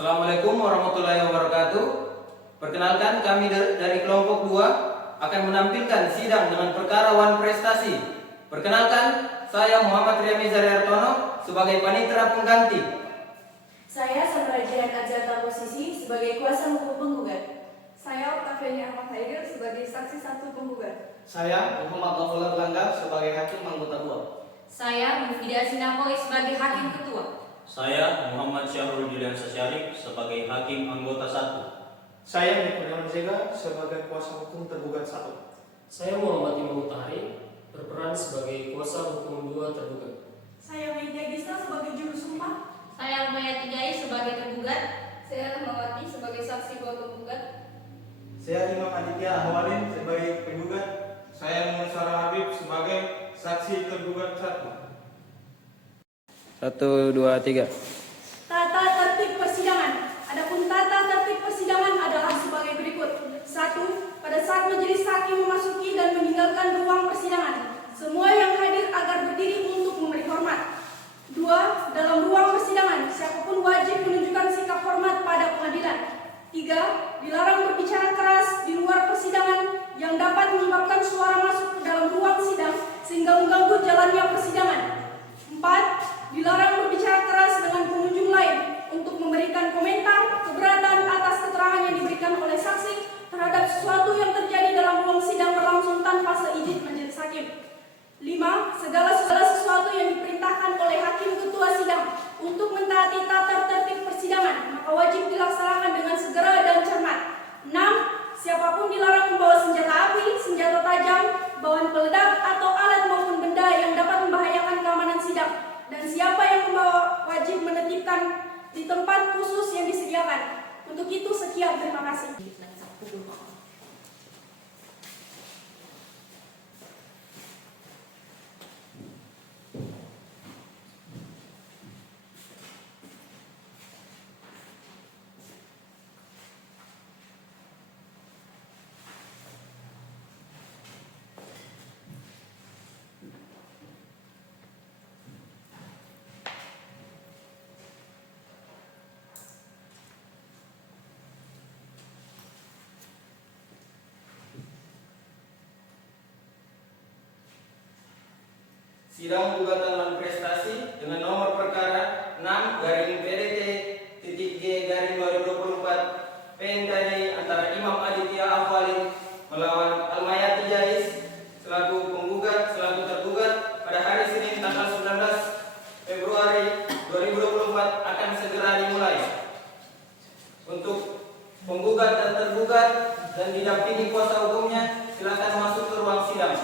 Assalamualaikum warahmatullahi wabarakatuh. Perkenalkan, kami dari kelompok 2 akan menampilkan sidang dengan perkara wan prestasi. Perkenalkan, saya Muhammad Riami Zaryartono sebagai panitera pengganti. Saya Sandra Jihan Ajata Posisi sebagai kuasa hukum penggugat. Saya Octaviani Ahmad Haidir sebagai saksi satu penggugat. Saya Muhammad Maulana Belanda sebagai hakim anggota 2. Saya Mufidah Sinapoi sebagai hakim ketua. Saya Muhammad Syahrul Juliansa Syarif sebagai hakim anggota 1. Saya Nikodemus Jega sebagai kuasa hukum tergugat 1. Saya Muhammad Imam Mutahari berperan sebagai kuasa hukum 2 tergugat. Saya Widya Gisna sebagai juru sumpah. Saya Almayati Jai sebagai tergugat. Saya Rahmawati sebagai saksi 2 penggugat. Saya Imam Aditya Ahwalin sebagai penggugat. Saya Muhammad Sarah Habib sebagai saksi tergugat 1. 1, 2, 3. Tata tertib persidangan. Adapun tata tertib persidangan adalah sebagai berikut. 1. Pada saat majelis hakim memasuki dan meninggalkan ruang persidangan, semua yang hadir agar berdiri untuk memberi hormat. 2. Dalam ruang persidangan, siapapun wajib menunjukkan sikap hormat pada pengadilan. 3. Dilarang berbicara keras di luar persidangan yang dapat menyebabkan suara masuk ke dalam ruang sidang sehingga mengganggu jalannya persidangan. 4. Dilarang berbicara keras dengan pengunjung lain untuk memberikan komentar keberatan atas keterangan yang diberikan oleh saksi terhadap sesuatu yang terjadi dalam ruang sidang berlangsung tanpa seizin majelis hakim. 5. Segala sesuatu yang diperintahkan oleh hakim ketua sidang untuk mentaati tata tertib persidangan maka wajib dilaksanakan dengan segera dan cermat. 6. Siapapun dilarang membawa senjata api, senjata tajam, bawaan peledak atau alat maupun benda yang dapat membahayakan keamanan sidang. Dan siapa yang membawa wajib menetipkan di tempat khusus yang disediakan. Untuk itu sekian, terima kasih. Sidang gugatan wan prestasi dengan nomor perkara 6/PDT.G/2024 PNKD antara Imam Aditya Ahwalin melawan Almayati Jais selaku penggugat selaku tergugat pada hari Senin tanggal 19 Februari 2024 akan segera dimulai. Untuk penggugat dan tergugat dan didampingi kuasa hukumnya, silakan masuk ke ruang sidang.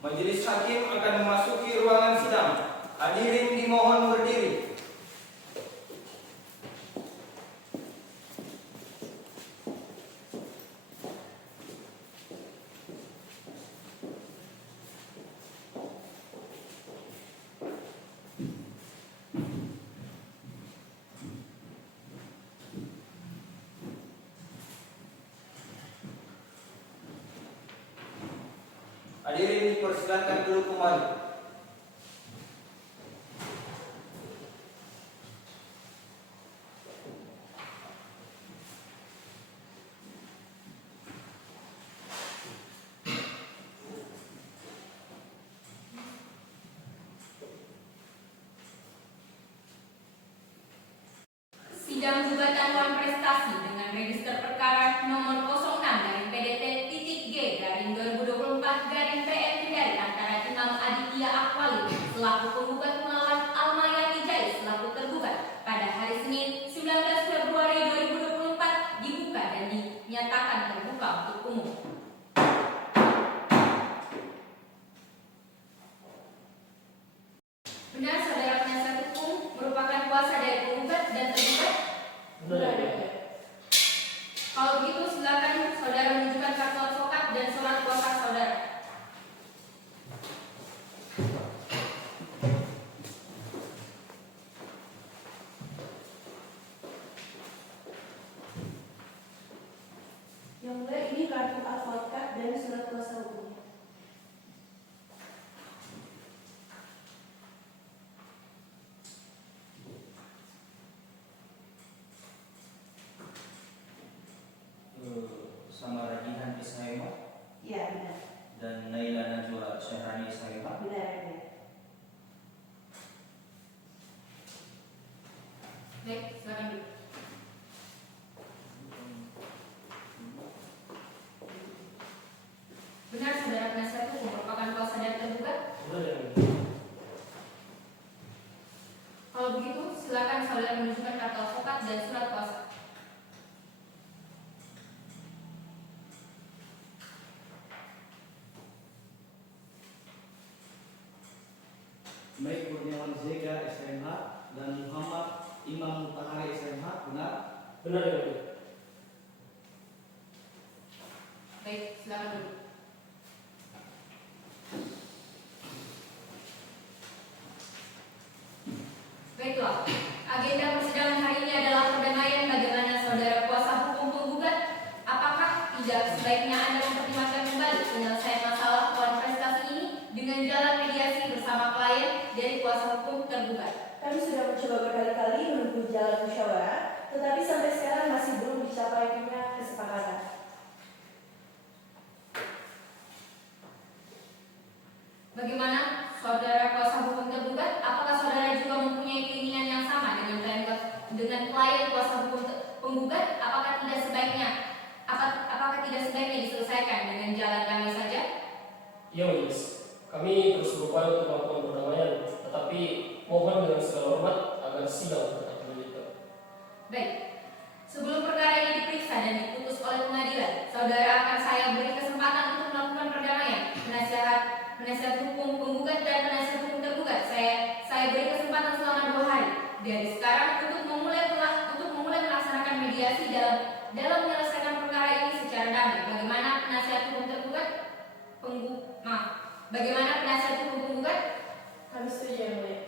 Majelis hakim akan memasuki ruangan sidang. Hadirin dimohon berdiri. Hadirin dipersilakan duduk kembali. Sidang gugatan wan prestasi dengan register perkara nomor 06/PDT-G/2024-PM antara Imam Aditya Ahwalin selaku penggugat melawan Almayati Jai selaku tergugat pada hari Senin 19 Februari 2024 dibuka dan dinyatakan terbuka untuk umum. Benar, saudara penasihat hukum merupakan kuasa dari penggugat dan tergugat? Benar. Yang mulia, ini kartu advokat dan surat kuasa hukum. Sama Radihan Ishaima Iya, benar. dan Naila Najwa Syahrani Ishaima. Benar. Baik, silakan dulu. Benar, saudara penasihat hukum merupakan kuasa dari tergugat. Benar yang mulia. Kalau begitu, silakan saudara menunjukkan kartu advokat dan surat kuasa. Baik Kurniawan Zega SMH dan Muhammad Imam Mutahari SMH, benar? Benar yang mulia. Baik, silakan dulu. Baiklah, agenda persidangan hari ini adalah perdamaian. Bagaimana saudara kuasa hukum penggugat? Apakah tidak sebaiknya Anda mempertimbangkan kembali penyelesaian masalah prestasi ini dengan jalan mediasi bersama klien dari kuasa hukum tergugat? Kami sudah mencoba berkali-kali menempuh jalan musyawarah, tetapi sampai sekarang masih belum dicapainya kesepakatan. Bagaimana saudara kuasa hukum tergugat? Apakah saudara juga mempunyai keinginan yang sama dengan klien kuasa hukum penggugat? Apakah tidak sebaiknya diselesaikan dengan jalan damai saja? Iya majelis, kami terus berupaya untuk melakukan perdamaian, tetapi mohon dengan segala hormat agar sidang tetap dilanjutkan. Baik, sebelum perkara ini diperiksa dan diputus oleh pengadilan, saudara akan saya beri kesempatan untuk melakukan perdamaian. Penasihat hukum penggugat dan penasihat hukum tergugat, saya beri kesempatan selama 2 hari dari sekarang untuk memulai melaksanakan mediasi dalam menyelesaikan perkara ini secara damai. Bagaimana penasihat hukum tergugat? Bagaimana penasihat hukum penggugat? Kami setuju yang mulia.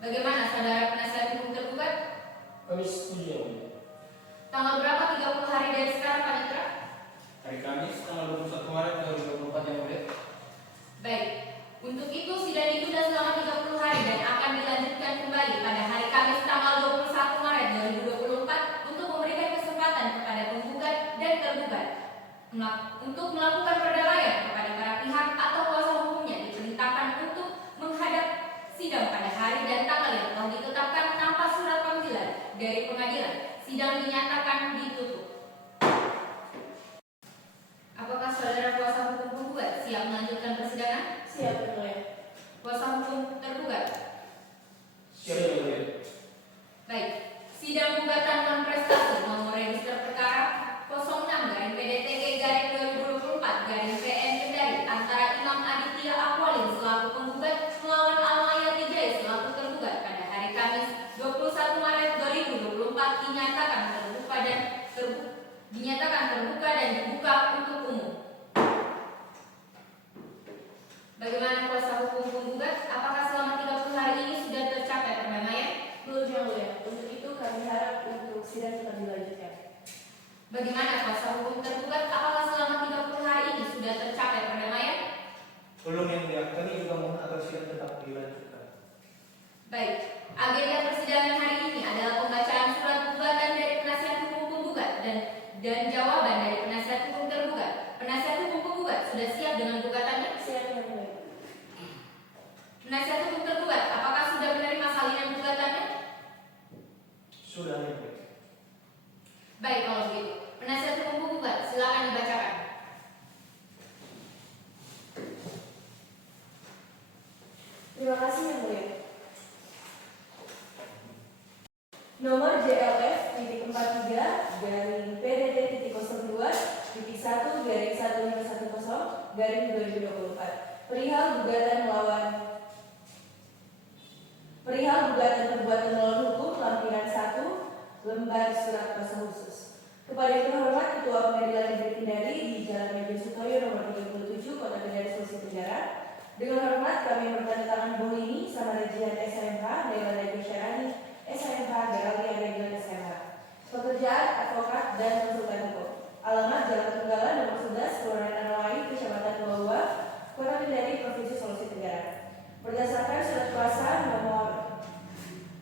Bagaimana saudara penasihat hukum tergugat? Kami setuju yang mulia. Tanggal berapa 30 hari dari sekarang, Pak Netra? Hari Kamis tanggal 21 Maret 2024 yang mulia. Baik, untuk itu sidang ditunda selama 30 hari dan akan dilanjutkan kembali pada hari Kamis tanggal 21 Maret 2024 untuk memberikan kesempatan kepada penggugat dan tergugat untuk melakukan perdamaian kepada para pihak atau kuasa hukumnya diperintahkan untuk menghadap sidang pada hari dan tanggal yang telah ditetapkan tanpa surat panggilan dari pengadilan. Sidang dinyatakan ditutup. Apakah saudara kuasa hukum penggugat siap melanjutkan persidangan? Siap, yang mulia. Kuasa hukum tergugat. Siap yang mulia. Baik, sidang gugatan non prestasi nomor register perkara 06-PDTG-2024-PN Kendari antara Imam Aditya Akwalin selaku penggugat melawan Almayati Jai selaku tergugat pada hari Kamis 21 Maret 2024 dinyatakan terbuka dan dibuka untuk umum. Bagaimana kuasa hukum penggugat? Apakah selama 30 hari ini sudah tercapai perdamaian? Belum yang mulia. Untuk itu kami harap untuk sidang tetap dilanjutkan. Bagaimana kuasa hukum tergugat? Apakah selama 30 hari ini sudah tercapai perdamaian? Belum yang mulia, kami juga mohon agar sidang tetap dilanjutkan. Baik, agenda persidangan hari ini adalah pembacaan surat gugatan dari penasihat hukum penggugat dan jawaban dari penasihat hukum tergugat. Penasihat hukum penggugat sudah siap dengan gugatannya? Siap, yang mulia. Penasihat hukum tergugat, apakah sudah menerima salinan gugatannya? Sudah yang mulia. Baik, kalau begitu, penasihat hukum penggugat silakan dibacakan. Terima kasih yang mulia. Nomor JLF titik 43 garing PDT titik 02 titik 1 garing 1510 garing 2024 perihal gugatan perbuatan melawan hukum lampiran 1 lembar surat kuasa khusus kepada yang terhormat Ketua Pengadilan Negeri Kendari di Jalan Mejen Sutoyo nomor 37 Kota Kendari Sulawesi Tenggara. Dengan hormat kami bertandatangan bahwa ini sama Rejian SMH Naila Najwa Syahrani SMH Geraldi Regian SMH. Pekerjaan advokat dan konsultan hukum. Alamat Kelurahan Anawai, Kecamatan Luawa, Kota Kendari, Provinsi Sulawesi Tenggara. Berdasarkan surat kuasa nomor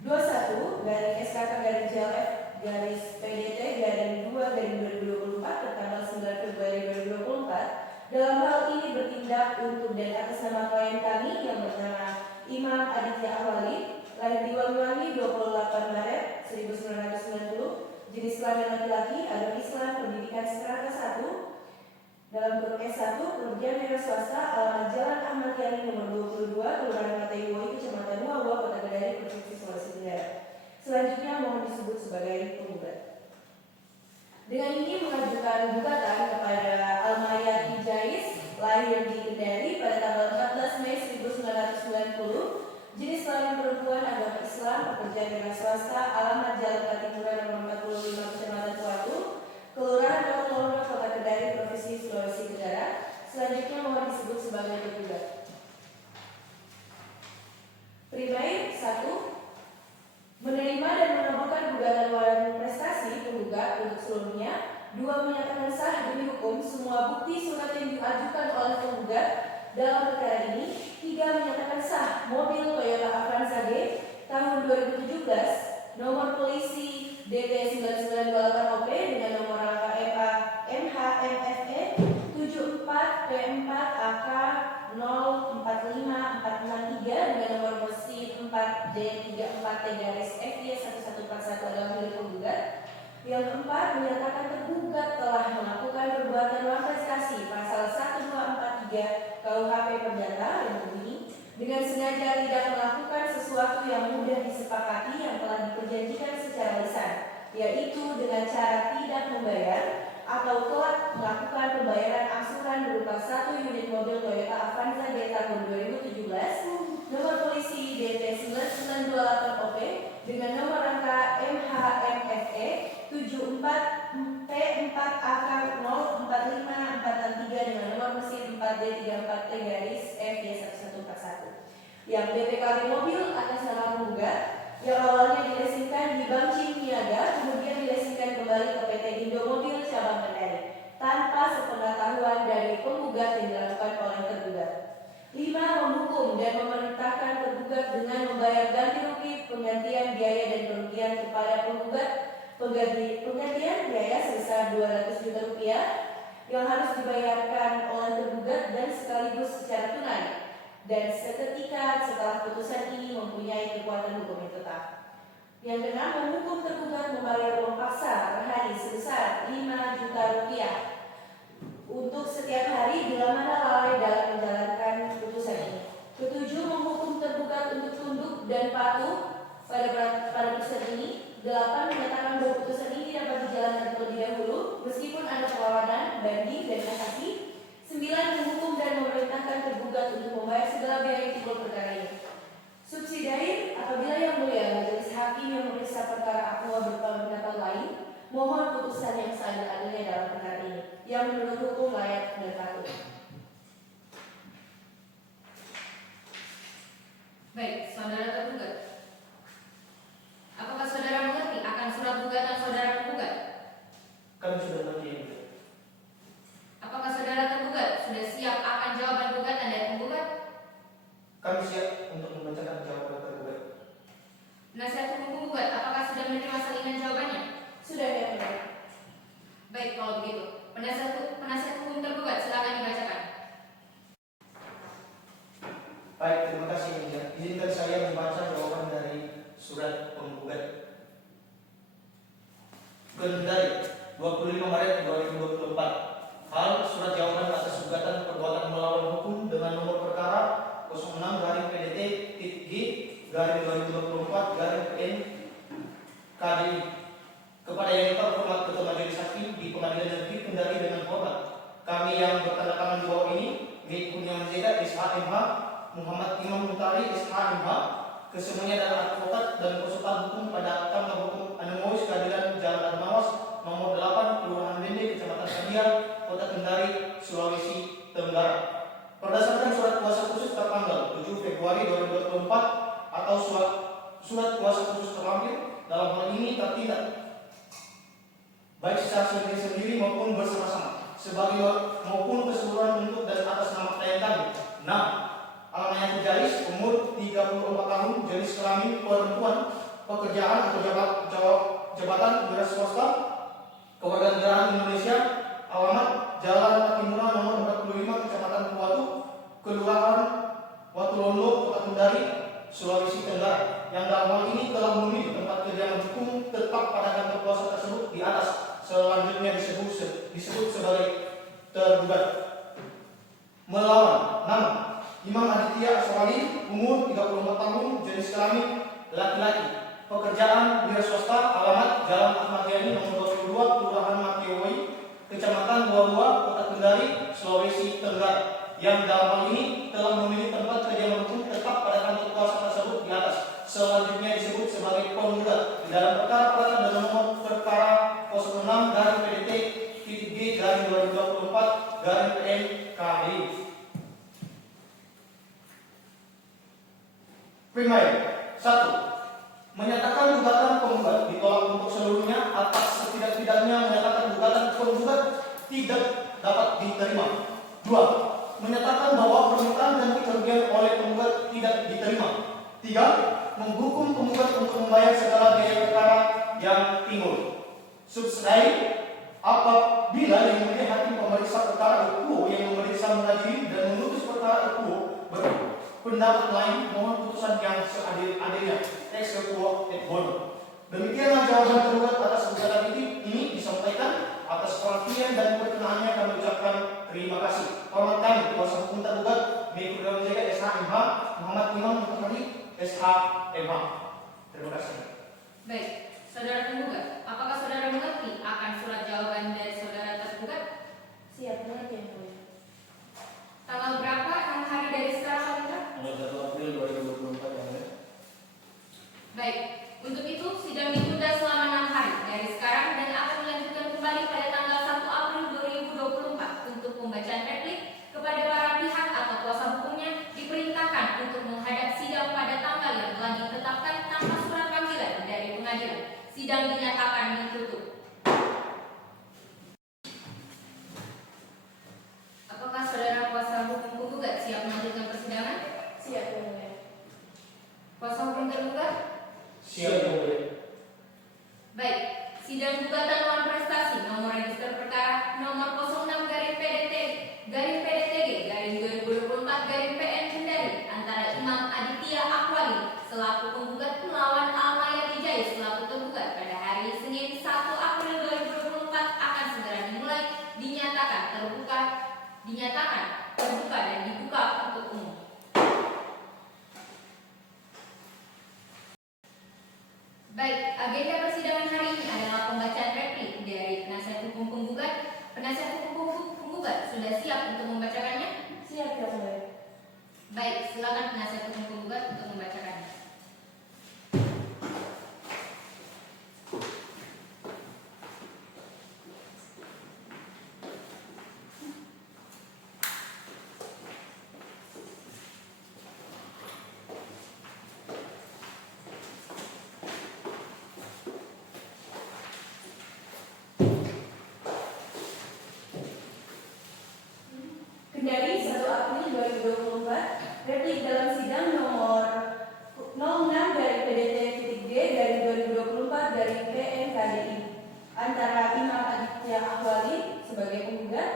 21 garing SKK garing JLF garis PDT garing 2 garing 2024 tertanggal 9 Februari 2024, dalam hal ini bertindak untuk dan atas nama klien kami yang bernama Imam Aditya Ahwali, lahir di Wangi-Wangi 28 Maret 1990, jenis kelamin laki-laki, agama Islam, pendidikan strata 1, dalam kurung S1, kemudian daerah swasta, alamat Jalan Ahmad Yani nomor 22, Kelurahan Mataiwoi, Kecamatan Luawa, Kota Kendari, Provinsi Sulawesi Tenggara. Selanjutnya mohon disebut sebagai penggugat. Dengan ini mengajukan gugatan kepada Almayati Jais, lahir di Kendari pada tanggal 14 Mei 1990, jenis kelamin perempuan, agama Islam, pekerjaan daerah swasta, alamat Jalan Katimuran nomor 45, Kecamatan Suatu, Kelurahan Lolo, Kota Kendari, Provinsi Sulawesi Tenggara. Selanjutnya mohon disebut sebagai penggugat. Primair 1. Menerima dan mengabulkan gugatan wan prestasi penggugat untuk seluruhnya. 2. Menyatakan sah demi hukum semua bukti surat yang diajukan oleh penggugat dalam perkara ini. 3. Menyatakan sah mobil Toyota Avanza G tahun 2017 nomor polisi DT 9928 OP dengan nomor rangka MHMFE 74 P4 AK 045463 dengan nomor mesin 4D34T-FY1141 adalah milik penggugat. Yang keempat, menyatakan tergugat telah melakukan perbuatan malprestasi pasal 1243 KUHP Perdata yang berbunyi dengan sengaja tidak melakukan sesuatu yang mudah disepakati yang telah diperjanjikan secara lisan, yaitu dengan cara tidak membayar atau telah melakukan pembayaran angsuran berupa 1 unit mobil Toyota Avanza D tahun 2017 nomor polisi DT 9928 OP dengan nomor rangka MHMFE 74 P4AK 045463 dengan nomor mesin 4D34T-FY1141 yang BPKB mobil atas nama penggugat yang awalnya diresmikan di Bank Niaga kemudian diresmikan kembali ke PT Indo Mobil Cabang Kendari tanpa sepengetahuan dari penggugat yang dilakukan oleh tergugat. 5. Menghukum dan memerintahkan tergugat dengan membayar ganti rugi penggantian biaya dan kerugian kepada penggugat. Penggantian biaya sebesar 200 juta rupiah yang harus dibayarkan oleh tergugat dan sekaligus secara tunai dan seketika setelah putusan ini mempunyai kekuatan hukum yang tetap. Yang keenam, menghukum tergugat membayar uang paksa per hari sebesar 5 juta rupiah untuk setiap hari bila mana lalai dalam menjalankan putusan ini. Ketujuh, menghukum tergugat untuk tunduk dan patuh pada putusan ini. 8. Menyatakan bahwa putusan ini dapat dijalankan terlebih dahulu meskipun ada perlawanan, banding, dan kasasi. 9. Menghukum dan memerintahkan tergugat untuk membayar segala biaya yang timbul perkara ini. Subsidiair, apabila yang mulia majelis hakim yang memeriksa perkara akwa berpendapat lain, mohon putusan yang seadil-adilnya dalam perkara ini, yang menurut hukum layak dan patut. Baik, saudara tergugat. Apakah saudara mengerti akan surat gugatan saudara penggugat? Kami sudah mengerti. Apakah saudara tergugat sudah siap akan jawaban gugatan dari penggugat? Kami siap untuk membacakan jawaban tergugat. Penasihat hukum penggugat, apakah sudah menerima salinan jawabannya? Sudah ya, Pak. Baik, kalau begitu, penasihat hukum tergugat silakan dibacakan. Baik, terima kasih. Izinkan saya membaca jawaban dari surat penggugat. Kendari, 25 Maret 2024. Hal surat jawaban atas gugatan perbuatan melawan hukum dengan nomor perkara 06-PDT-G-2024-PN KDI kepada yang terhormat Ketua Majelis Hakim di Pengadilan Negeri Kendari dengan hormat. Kami yang bertanda tangan di bawah ini, Mei Kurniawan Zeda, SHMH, Muhammad Imam Mutari, SHMH, kesemuanya adalah advokat dan konsultan hukum pada Kantor Hukum Anemois Keadilan Jalan Armawas nomor 8, Kelurahan Bende, Kecamatan Sandiang, Kota Kendari, Sulawesi Tenggara. Berdasarkan surat kuasa khusus tertanggal 7 Februari 2024 atau surat kuasa khusus terlampir dalam hal ini tertindak baik secara sendiri-sendiri maupun bersama-sama. sebagai maupun keseluruhan bentuk dan atas nama klien kami. 6. Almayati Jais, umur 34 tahun, jenis kelamin perempuan, pekerjaan atau jabatan wira swasta, kewarganegaraan Indonesia, alamat Jalan Patimura nomor 45, Kecamatan Tuatu, Kelurahan Watulondo, Kota Kendari, Sulawesi Tenggara, yang dalam hal ini telah memenuhi tempat kediaman hukum tetap pada kantor kuasa tersebut di atas, selanjutnya disebut sebagai tergugat. Melawan. 6. Imam Aditya Aswali, umur 34 tahun, jenis kelamin laki-laki, pekerjaan wira swasta, alamat Jalan Ahmad Yani nomor 22, Kelurahan Makiowai, Kecamatan Buah-Buah, Kota Kendari, Sulawesi Tenggara, yang dalam hal ini telah memiliki tempat kediaman hukum tetap pada kantor kuasa tersebut di atas, selanjutnya disebut sebagai penggugat dalam perkara perkara dengan nomor perkara 06-PDT-G/2024-PN Primer. 1. Menyatakan gugatan penggugat ditolak untuk seluruhnya atas setidak-tidaknya menyatakan gugatan penggugat tidak dapat diterima. 2. Menyatakan bahwa permintaan ganti kerugian oleh penggugat tidak diterima. 3. Menghukum penggugat untuk membayar segala biaya perkara yang timbul. Subsidi apabila yang mulia hakim pemeriksa perkara UKU yang memeriksa mengadili dan memutus perkara UKU berpendapat lain, mohon putusan yang seadil-adilnya. Ex quo et bono. Demikianlah jawaban tergugat atas gugatan ini disampaikan. Atas perhatian dan perkenaannya kami ucapkan terima kasih. Hormat kami kuasa hukum tergugat Mei Kurniawan SHMH Muhammad Imam Mutahari SHMH. Terima kasih. Baik, saudara tergugat, apakah saudara mengerti akan surat jawaban dari saudara tergugat? Siap, mengerti yang mulia. Tanggal berapa 6 hari dari sekarang, saudara? Tanggal 1 April 2024 yang mulia. Baik, untuk itu sidang ditunda selama 6 hari dari sekarang dan akan dilanjutkan kembali pada tanggal 1 April 2024 untuk pembacaan replik kepada para pihak atau kuasa hukumnya diperintahkan untuk menghadap sidang pada tanggal yang telah ditetapkan tanpa surat panggilan dari pengadilan. Sidang dinyatakan ditutup. Apakah saudara kuasa hukum penggugat siap melanjutkan persidangan? Siap, yang mulia. Kuasa hukum tergugat? Siap yang mulia. Baik, sidang gugatan lawan prestasi nomor register perkara nomor 06-PDTG/2024-PN Kendari antara Imam Aditya Akwali selaku penggugat melawan Almayati Jais selaku tergugat pada hari Senin 1 April 2024 akan segera dimulai, dinyatakan terbuka dan dibuka untuk umum. Baik, agenda persidangan hari ini adalah pembacaan replik dari penasihat hukum penggugat. Penasihat hukum penggugat sudah siap untuk membacakannya? Siap, yang mulia. Baik, silakan penasihat hukum penggugat untuk membacakannya. Kendari 1 April 2024, replik dalam sidang nomor 06-PDT-G/2024-PN antara Imam Aditya Akwali sebagai penggugat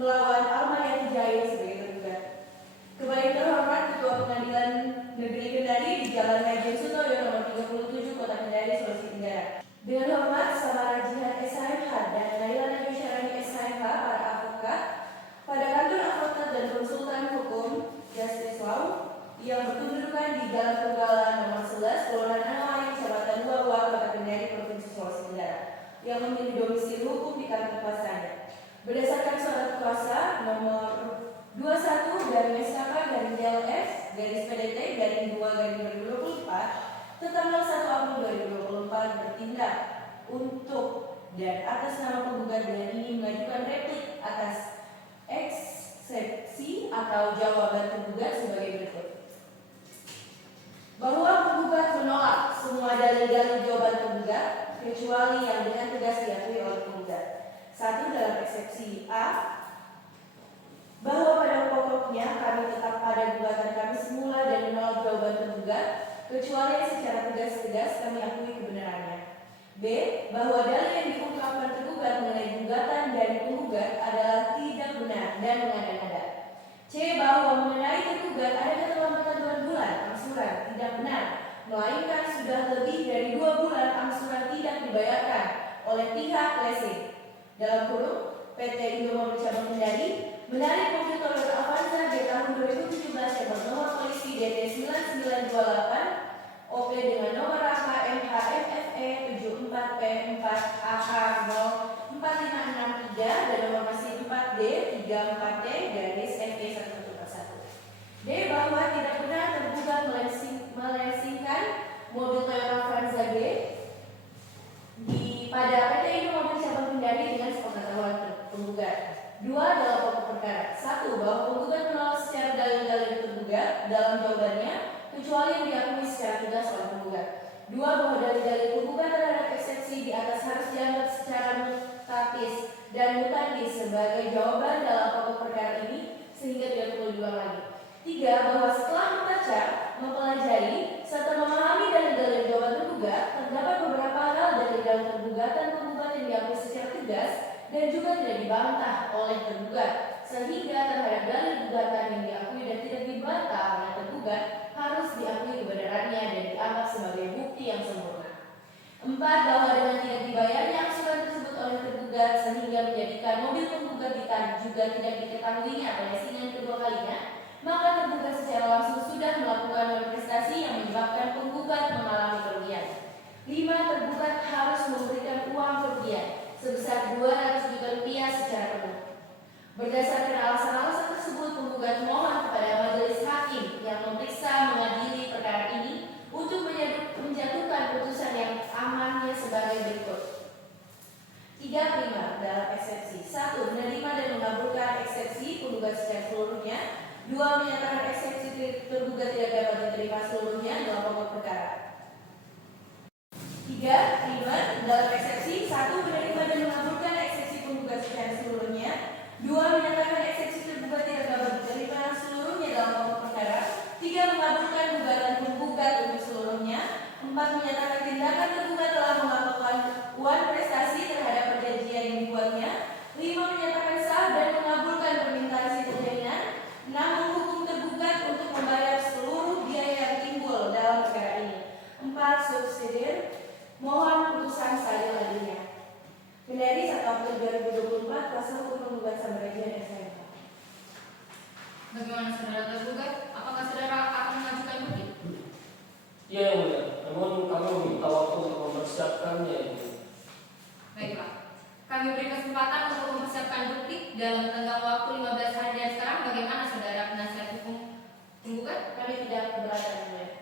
melawan Almayati Jaya sebagai tergugat. Kembali terhormat Ketua Pengadilan Negeri Kendari di Jalan Majen Sutoyo nomor 37 Kota Kendari, Sulawesi Tenggara. Dengan hormat Samara Jihan SHMH dan Nailana Yusyarani SHMH para advokat pada kantor advokat dan konsultan hukum Justice Law yang berkedudukan di Jalan Tunggalan nomor 11 Kelurahan Anoain, Kecamatan Buah-Buah, Kota Kendari, Provinsi Sulawesi Tenggara yang memiliki domisili hukum di kantor kuasanya. Berdasarkan surat kuasa nomor 21-SKK-LF-PDT-2-2024 tanggal 1 April 2024 bertindak untuk dan atas nama penggugat dengan ini mengajukan replik atas eksepsi atau jawaban penggugat sebagai berikut. Bahwa penggugat menolak semua dalil-dalil jawaban penggugat kecuali yang dengan tegas diakui oleh penggugat. 1. Dalam eksepsi eksepsi A, bahwa pada pokoknya kami tetap pada gugatan kami semula dan menolak jawaban tergugat, kecuali secara tegas-tegas kami akui kebenarannya. B. Bahwa dalil yang diungkapkan tergugat mengenai gugatan dari penggugat adalah tidak benar dan mengada-ngada. C. Bahwa mengenai tergugat ada keterlambatan 2 bulan angsuran tidak benar, melainkan sudah lebih dari 2 bulan angsuran tidak dibayarkan oleh pihak leasing. Dalam kurung, PT Indomobil Cabang Kendari menarik mobil Toyota Avanza di tahun 2017 yang bernomor polisi DT 9928 OP dengan nomor rangka MHMFE 74P4AK045663 dan nomor mesin 4D 34D garis FE 1141. D. Bahwa tidak benar tergugat melesingkan mobil Toyota Avanza G pada PT Indomobil Cabang Kendari dengan sepengetahuan penggugat. 2. Dalam pokok perkara. 1. Bahwa penggugat menolak secara dalil-dalil tergugat dalam jawabannya, kecuali yang diakui secara tegas oleh penggugat. 2. Bahwa dalil-dalil penggugat terhadap eksepsi di atas harus dianggap secara mutatis dan mutandis sebagai jawaban dalam pokok perkara ini, sehingga tidak perlu diulang lagi. 3. Bahwa setelah membaca, mempelajari, serta memahami dalil-dalil jawaban tergugat, terdapat beberapa hal dari dalam tergugatan penggugat yang diakui secara tegas dan juga tidak dibantah oleh tergugat, sehingga terhadap dalil gugatan yang diakui dan tidak dibantah oleh tergugat harus diakui kebenarannya dan dianggap sebagai bukti yang sempurna. 4. Bahwa dengan tidak dibayarnya angsuran tersebut oleh tergugat sehingga menjadikan mobil penggugat juga tidak diketahuinya leasing kedua kalinya, maka tergugat secara langsung sudah melakukan manifestasi yang menyebabkan penggugat mengalami kerugian. 5. Tergugat harus memberikan uang kerugian sebesar 200 juta rupiah secara penuh. Berdasarkan alasan-alasan tersebut, penggugat mohon kepada majelis hakim yang memeriksa mengadili perkara ini untuk menjatuhkan putusan yang amannya sebagai berikut. 3. Prima dalam eksepsi. 1. Menerima dan mengabulkan eksepsi penggugat secara seluruhnya. 2. Menyatakan eksepsi tergugat tidak dapat diterima seluruhnya dalam pokok perkara. 3. Prima dalam eksepsi. 1. Menerima dan mengabulkan eksepsi penggugat secara seluruhnya. 2. Menyatakan eksepsi tergugat tidak dapat diterima seluruhnya dalam pokok perkara. 3. Mengabulkan gugatan penggugat untuk seluruhnya. 4. Menyatakan tindakan tergugat telah melakukan uang prestasi terhadap perjanjian yang dibuatnya. 5. Menyatakan sah dan mengabulkan permintaan si terjadian. 6. Menghukum tergugat untuk membayar seluruh biaya yang timbul dalam perkara ini. 4. Subsidiar. Mohon putusan seadil-adilnya. Kendari 1 April 2024, kuasa hukum penggugat Samarajian SMK. Bagaimana saudara tergugat? Apakah saudara akan mengajukan bukti? Iya yang mulia, namun kami meminta waktu untuk mempersiapkannya. Baiklah. Kami beri kesempatan untuk mempersiapkan bukti dalam tenggang waktu 15 hari dari sekarang. Bagaimana saudara penasihat hukum penggugat? Kami tidak keberatan.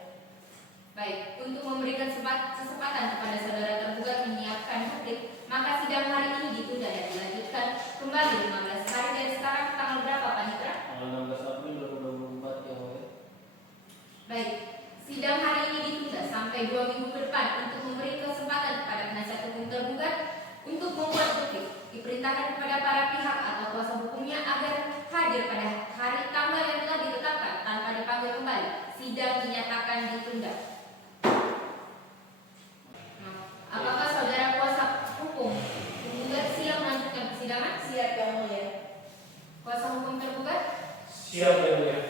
Baik, untuk memberikan kesempatan kepada saudara tergugat menyiapkan bukti, maka sidang hari ini ditunda dan dilanjutkan kembali 15 hari dari sekarang. Tanggal berapa Pak Hitra? Tanggal 16 April 2024 yang mulia. Baik, sidang hari ini ditunda sampai 2 minggu ke depan untuk memberi kesempatan kepada penasihat hukum tergugat untuk membuat bukti. Diperintahkan kepada para pihak atau kuasa hukumnya agar hadir pada hari tanggal yang telah ditetapkan tanpa dipanggil kembali. Sidang dinyatakan ditunda. Apakah saudara kuasa hukum penggugat siap melanjutkan persidangan? Siap yang mulia. Kuasa hukum tergugat? Siap yang mulia.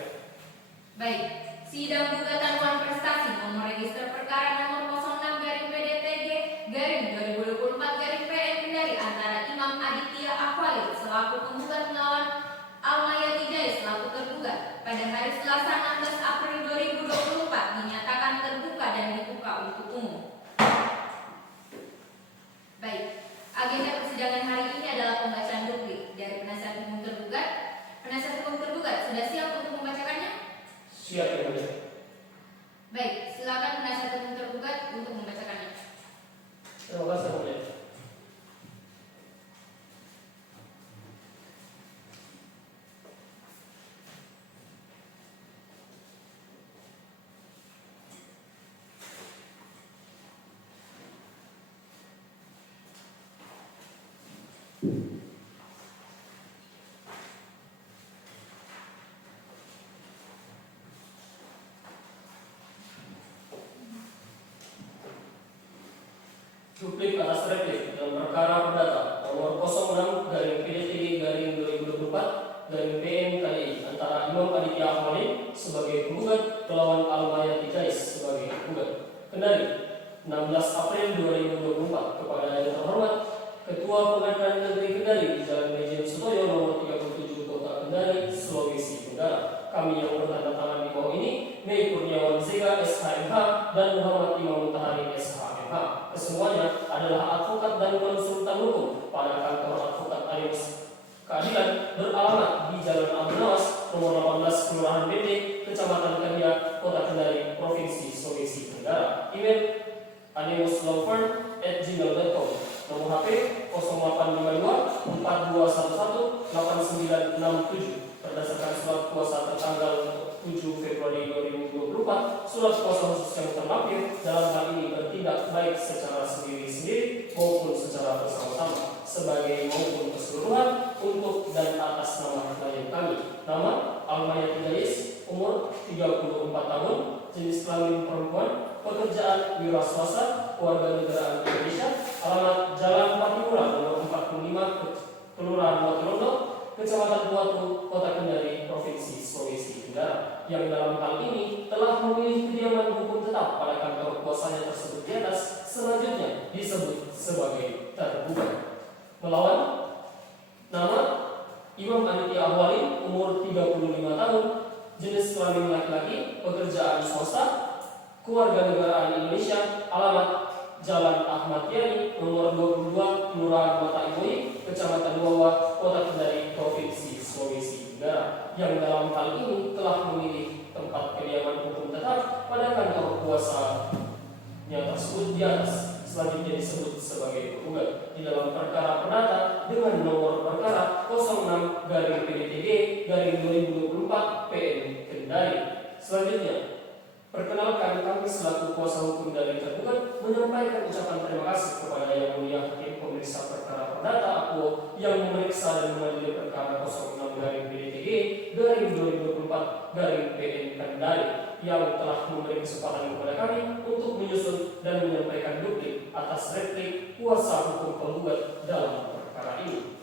Baik, sidang gugatan uang prestasi nomor register perkara nomor 06/PDTG/2024/PN Kendari antara Imam Aditya Akwali selaku penggugat melawan Almayati Jai selaku tergugat pada hari Selasa 16 April 2024 dinyatakan terbuka dan dibuka untuk umum. Baik, agenda persidangan hari ini adalah pembacaan bukti dari penasihat hukum tergugat. Penasihat hukum tergugat sudah siap untuk membacakannya? Siap yang mulia. Baik, silakan penasihat hukum tergugat untuk membacakannya. Terima kasih yang mulia. Duplik atas replik dalam perkara perdata nomor 06/PDTG/2024/PN KDI antara Imam Aditya Ahmadi sebagai penggugat melawan Almayati Jais sebagai penggugat. Kendari 16 April 2024 kepada yang terhormat Ketua Pengadilan Negeri Kendari di Jalan Lejen Sutoyo nomor 37 Kota Kendari, Sulawesi Tenggara. Kami yang bertanda tangan di bawah ini Mei Kurniawan Zega SHMH dan Muhammad Imam Mutahari SHMH. Kesemuanya adalah advokat dan konsultan hukum pada kantor advokat Alimus Keadilan beralamat di Jalan Abu Nawas nomor 18 Kelurahan BD, Kecamatan Kahia, Kota Kendari, Provinsi Sulawesi Tenggara. Email animuslawfirm@gmail.com. Nomor HP 0852 4211 8967 berdasarkan surat kuasa tertanggal 7 Februari 2024. Surat kuasa khusus yang terlampir dalam hal ini bertindak baik secara sendiri-sendiri maupun secara bersama-sama sebagai maupun keseluruhan untuk dan atas nama klien kami. Nama Almayati Jais, umur 34 tahun, jenis kelamin perempuan, pekerjaan wira swasta, warga negaraan Indonesia, alamat Jalan Patimura nomor 45 Kelurahan Watulondo, Kecamatan Buatu, Kota Kendari, Provinsi Sulawesi Tenggara, yang dalam hal ini telah memilih kediaman hukum tetap pada kantor kuasanya tersebut di atas, selanjutnya disebut sebagai tergugat. Melawan nama Imam Aditya Ahwali, umur 35 tahun, jenis kelamin laki-laki, pekerjaan swasta, kewarganegaraan Indonesia, alamat Jalan Ahmad Yani, nomor 22, Kelurahan Mata Iboi, Kecamatan Wawa, Kota Kendari, Provinsi Sulawesi Tenggara, yang dalam hal ini telah memilih tempat kediaman hukum tetap pada kantor kuasanya tersebut di atas, selanjutnya disebut sebagai penggugat di dalam perkara perdata dengan nomor perkara 06/PDTG/2024 PN Kendari. Selanjutnya, perkenalkan, kami selaku kuasa hukum dari tergugat menyampaikan ucapan terima kasih kepada Yang Mulia Hakim Pemeriksa Perkara Perdata Akuo yang memeriksa dan mengadili perkara 06/PDTG/2024/PN Kendari yang telah memberi kesempatan kepada kami untuk menyusun dan menyampaikan duplik atas replik kuasa hukum penggugat dalam perkara ini.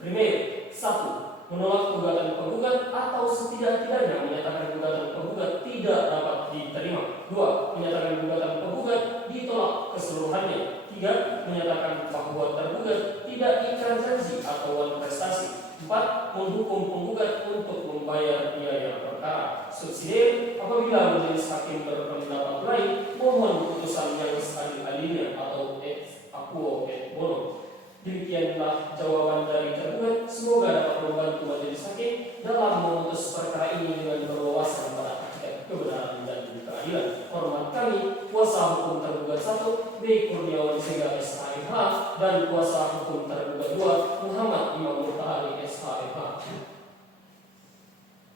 Primer, 1. Menolak gugatan penggugat atau setidak-tidaknya menyatakan gugatan penggugat tidak dapat diterima. 2. Menyatakan gugatan penggugat ditolak keseluruhannya. 3. Menyatakan bahwa tergugat tidak ikat janji atau wan prestasi. 4. Menghukum penggugat untuk membayar biaya perkara. Subsidiar, apabila majelis hakim berpendapat lain, mohon putusan yang seadil-adilnya atau ex aequo et bono. Demikianlah jawaban dari tergugat. Semoga dapat membantu majelis hakim dalam memutus perkara ini dengan berwawasan pada hakikat kebenaran dan keadilan. Hormat kami, kuasa hukum tergugat 1 B. Kurniawan Zega SHMH dan kuasa hukum tergugat 2 Muhammad Imam Mutahari SHMH.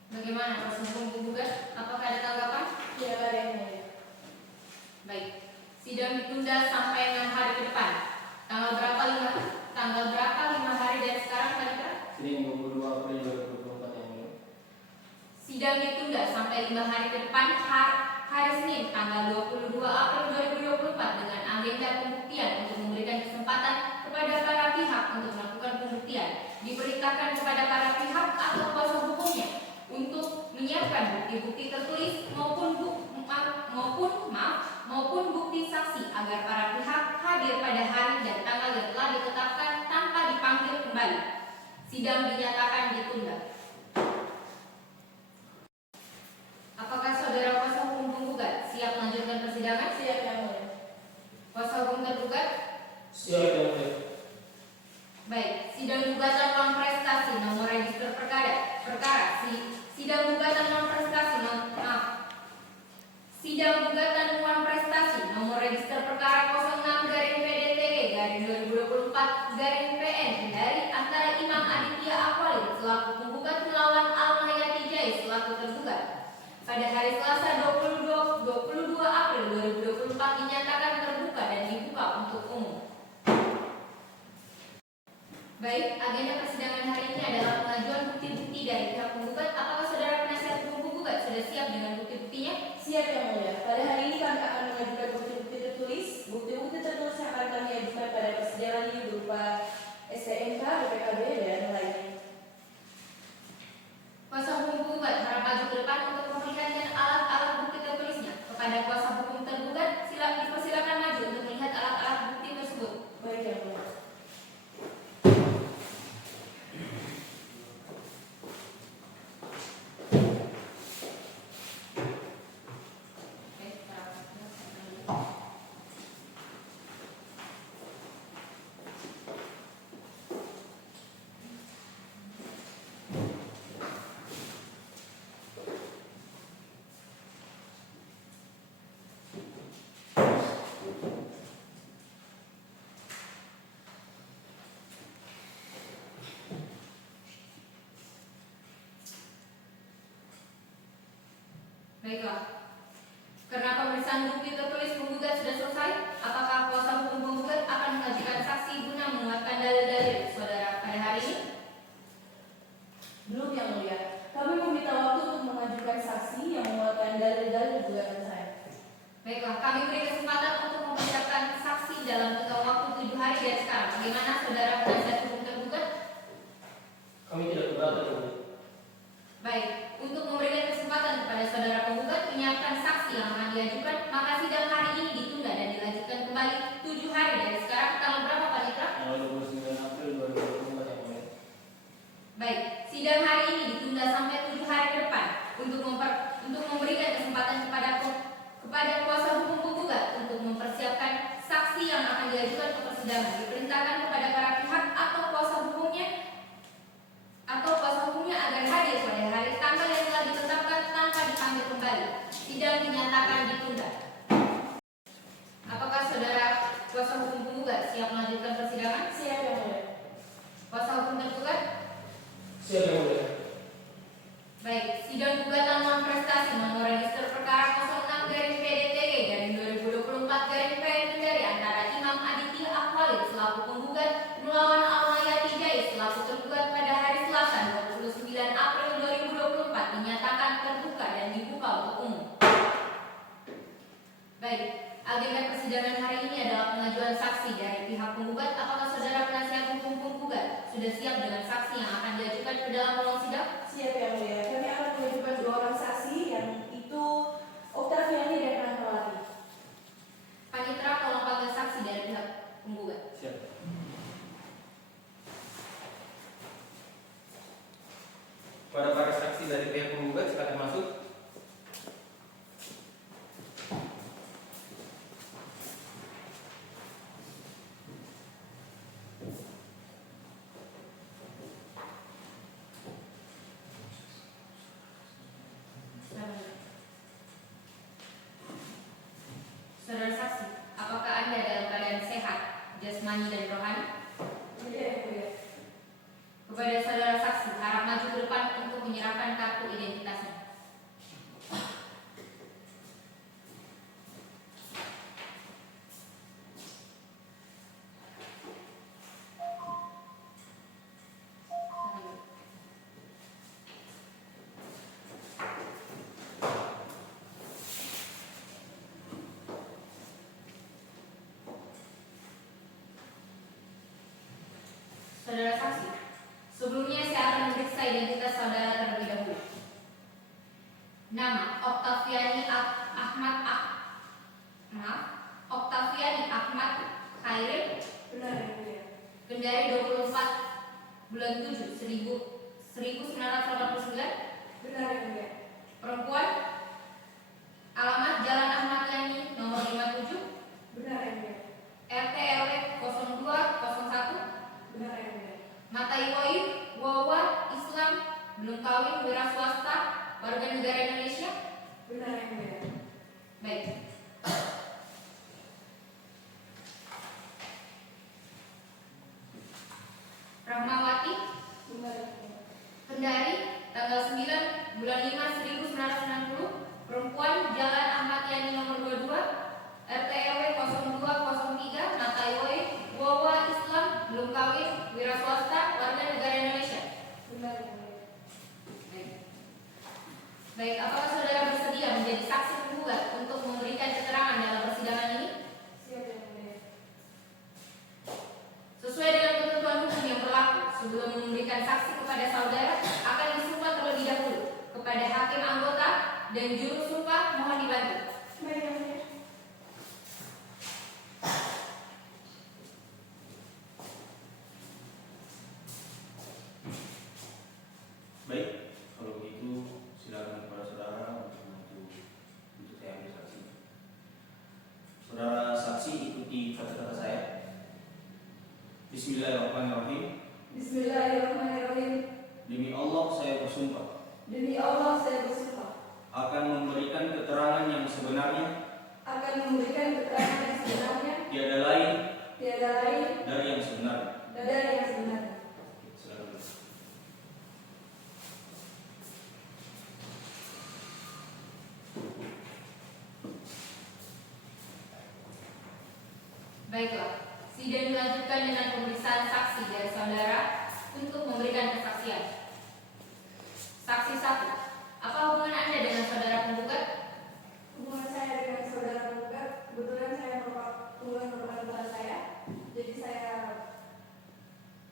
Bagaimana proses hukum penggugat? Apakah ada tanggapan? Tidak ada yang mulia. Baik, sidang ditunda sampai 6 hari ke depan. Tanggal berapa 5 hari dari sekarang kira-kira? Senin 22 April 2024 yang mulia. Sidang ditunda sampai 5 hari ke depan hari Senin tanggal 22 April 2024 dengan agenda pembuktian untuk memberikan kesempatan kepada para pihak untuk melakukan pembuktian. Diperintahkan kepada para pihak atau kuasa hukumnya untuk menyiapkan bukti-bukti tertulis maupun bukti saksi agar para pihak hadir pada hari dan tanggal yang telah ditetapkan tanpa dipanggil kembali. Sidang dinyatakan ditunda. Apakah saudara kuasa hukum penggugat siap melanjutkan persidangan? Siap yang mulia. Kuasa hukum tergugat? Siap yang mulia. Baik, sidang gugatan non prestasi nomor register perkara sidang gugatan non prestasi sidang gugatan non prestasi nomor register perkara 06/PDTG/2024/PN Kendari antara Imam Aditya Ahwali selaku penggugat melawan Almayati Jais selaku tergugat pada hari Selasa 22 April 2024 dinyatakan terbuka dan dibuka untuk umum. Baik, agenda persidangan hari ini adalah pengajuan bukti-bukti dari pihak penggugat. Apakah saudara penasihat hukum penggugat sudah siap dengan bukti-buktinya? Siap yang mulia. Pada hari ini kami akan mengajukan bukti-bukti tertulis. Bukti-bukti tertulis yang akan kami ajukan pada persidangan ini berupa STNK, BPKB, dan lainnya. Kuasa hukum penggugat harap maju ke depan untuk memperlihatkan alat-alat bukti tertulisnya. Kepada kuasa hukum tergugat, dipersilakan maju untuk melihat alat-alat bukti tersebut. Baik, Yang Mulia. Baiklah. Karena pemeriksaan bukti tertulis penggugat sudah selesai, apakah kuasa hukum penggugat akan mengajukan saksi guna menguatkan dalil-dalil saudara pada hari ini? Belum, Yang Mulia. Kami meminta waktu untuk mengajukan saksi yang menguatkan dalil-dalil gugatan saya. Baiklah, kami beri kesempatan untuk mempersiapkan saksi dalam tengah waktu 7 hari dari sekarang. Bagaimana saudara penasihat hukum tergugat? Kami tidak keberatan, Yang Mulia. Baik, untuk memberikan kesempatan kepada saudara penggugat menyiapkan saksi yang akan diajukan, maka sidang hari ini ditunda dan dilanjutkan kembali 7 hari dari sekarang. Tanggal berapa, Pak Nitra? Tanggal 29 April 2024 yang mulia. Baik, sidang hari ini ditunda sampai 7 hari ke depan untuk memberikan kesempatan kepada kuasa hukum penggugat untuk mempersiapkan saksi yang akan diajukan ke persidangan. Diperintahkan kepada para pihak atau kuasa hukumnya agar hadir pada hari tanggal yang telah ditetapkan tanpa dipanggil kembali. Sidang dinyatakan ditunda. Apakah saudara kuasa hukum penggugat siap melanjutkan persidangan? Siap, Yang Mulia. Kuasa hukum tergugat? Siap, Yang Mulia. Baik, sidang gugatan non prestasi nomor register perkara 06 PDTG dari 2024 dari antara Imam Aditya Akwalid selaku penggugat melawan Almayati Jais selaku tergugat pada hari Selasa 29 April 2024 dinyatakan terbuka dan dibuka untuk umum. Baik, agenda persidangan hari ini adalah pengajuan saksi dari pihak penggugat. Apakah saudara penasihat hukum penggugat sudah siap dengan saksi yang akan diajukan ke dalam ruang sidang? Siap, Yang Mulia. Kami akan mengajukan 2 orang saksi, yang itu Oktaviani dan Rahmawati. Panitra, tolong panggil saksi dari pihak penggugat. Siap. Pada para saksi dari pihak penggugat silakan masuk. Saudara saksi, apakah Anda dalam keadaan sehat, jasmani dan rohani? Tidak, Yang Mulia. Kepada saudara saksi, harap maju ke depan untuk menyerahkan kartu identitasnya. Saudara saksi, sebelumnya saya akan memeriksa identitas saudara terlebih dahulu. Nama Oktaviani Ahmad Khairil, Benar, Yang Mulia. Kendari 24 bulan 7 1989, Benar, Yang Mulia. perempuan, alamat Jalan Ahmad Yani nomor 57, Benar, Yang Mulia. RT RW 0201, Benar, Yang Mulia. Mata Iwoi, Wawa, Islam, belum kawin, wira swasta, warga negara Indonesia. Benar, Yang Mulia. Baik. Rahmawati, Benar, Yang Mulia. Kendari, tanggal 9 bulan 5 1990, perempuan, Jalan Ahmad Yani nomor 22, RT RW 0203, Mata Iwoi, Wawa, Islam, belum kawin, wira swasta, warga negara Indonesia. Benar, Yang Mulia. Baik. Baik, apakah sebelum memberikan saksi kepada saudara akan disumpah terlebih dahulu kepada hakim anggota dan juru sumpah mohon dibantu. Baik, Yang Mulia. Baik, kalau begitu silakan kepada saudara untuk saya ambil saksi. Saudara saksi ikuti kata-kata saya. Bismillahirrahmanirrahim. Bismillahirrahmanirrahim. Demi Allah saya bersumpah Demi Allah saya bersumpah akan memberikan keterangan yang sebenarnya, akan memberikan keterangan yang sebenarnya, tiada lain tiada lain dari yang sebenarnya. dari yang sebenarnya. Silakan. Baiklah, sidang dilanjutkan dengan pemeriksaan saksi dari saudara untuk memberikan kesaksian. Saksi 1. Apa hubungan Anda dengan saudara penggugat? Hubungan saya dengan saudara penggugat, kebetulan saya merupakan teman saya, jadi saya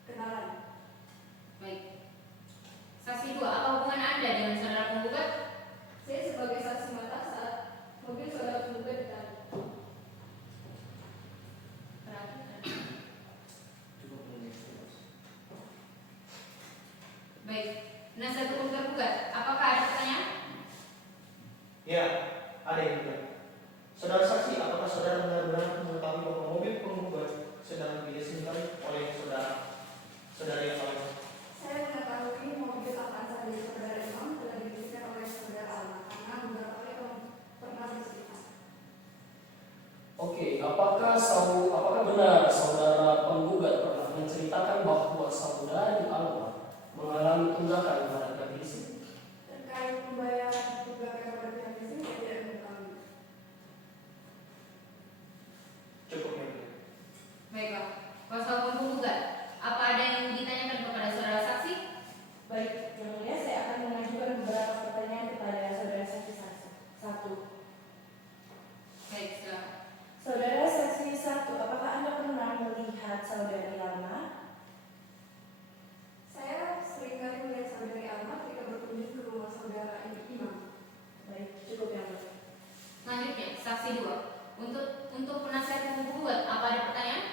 kenalan. Baik. Saksi 2. Apa hubungan Anda dengan saudara penggugat? Saya sebagai saksi mata saat mobil saudara penggugat ditarik. Baik. Penasihat hukum tergugat, apakah ada pertanyaan? Ya, ada yang mulia. Saudara saksi, apakah saudara benar-benar mengetahui bahwa mobil penggugat sedang dileasingkan oleh saudara yang lain? Saya mengetahui mobil Avanza dari saudara Imam telah diberikan oleh saudara Alma karena beberapa kali pernah bercerita. Oke, apakah benar saudara penggugat pernah menceritakan bahwa saudari Alma mengalami tunggakan pada pihak leasing? Terkait pembayaran tunggakan kepada pihak leasing, saya tidak mengetahui. Cukup yang mulia. Baiklah. Kuasa hukum penggugat, apa ada yang ditanyakan kepada saudara saksi? Baik, Yang Mulia, saya akan mengajukan beberapa pertanyaan kepada saudara saksi 1. Baik, silakan. Saudara saksi 1, apakah Anda pernah melihat saudari Alma? Saya seringkali melihat saudari Alma ketika berkunjung ke rumah saudara Imam. Baik, cukup Yang Mulia. Selanjutnya, saksi 2. Untuk penasihat hukum penggugat, apa ada pertanyaan?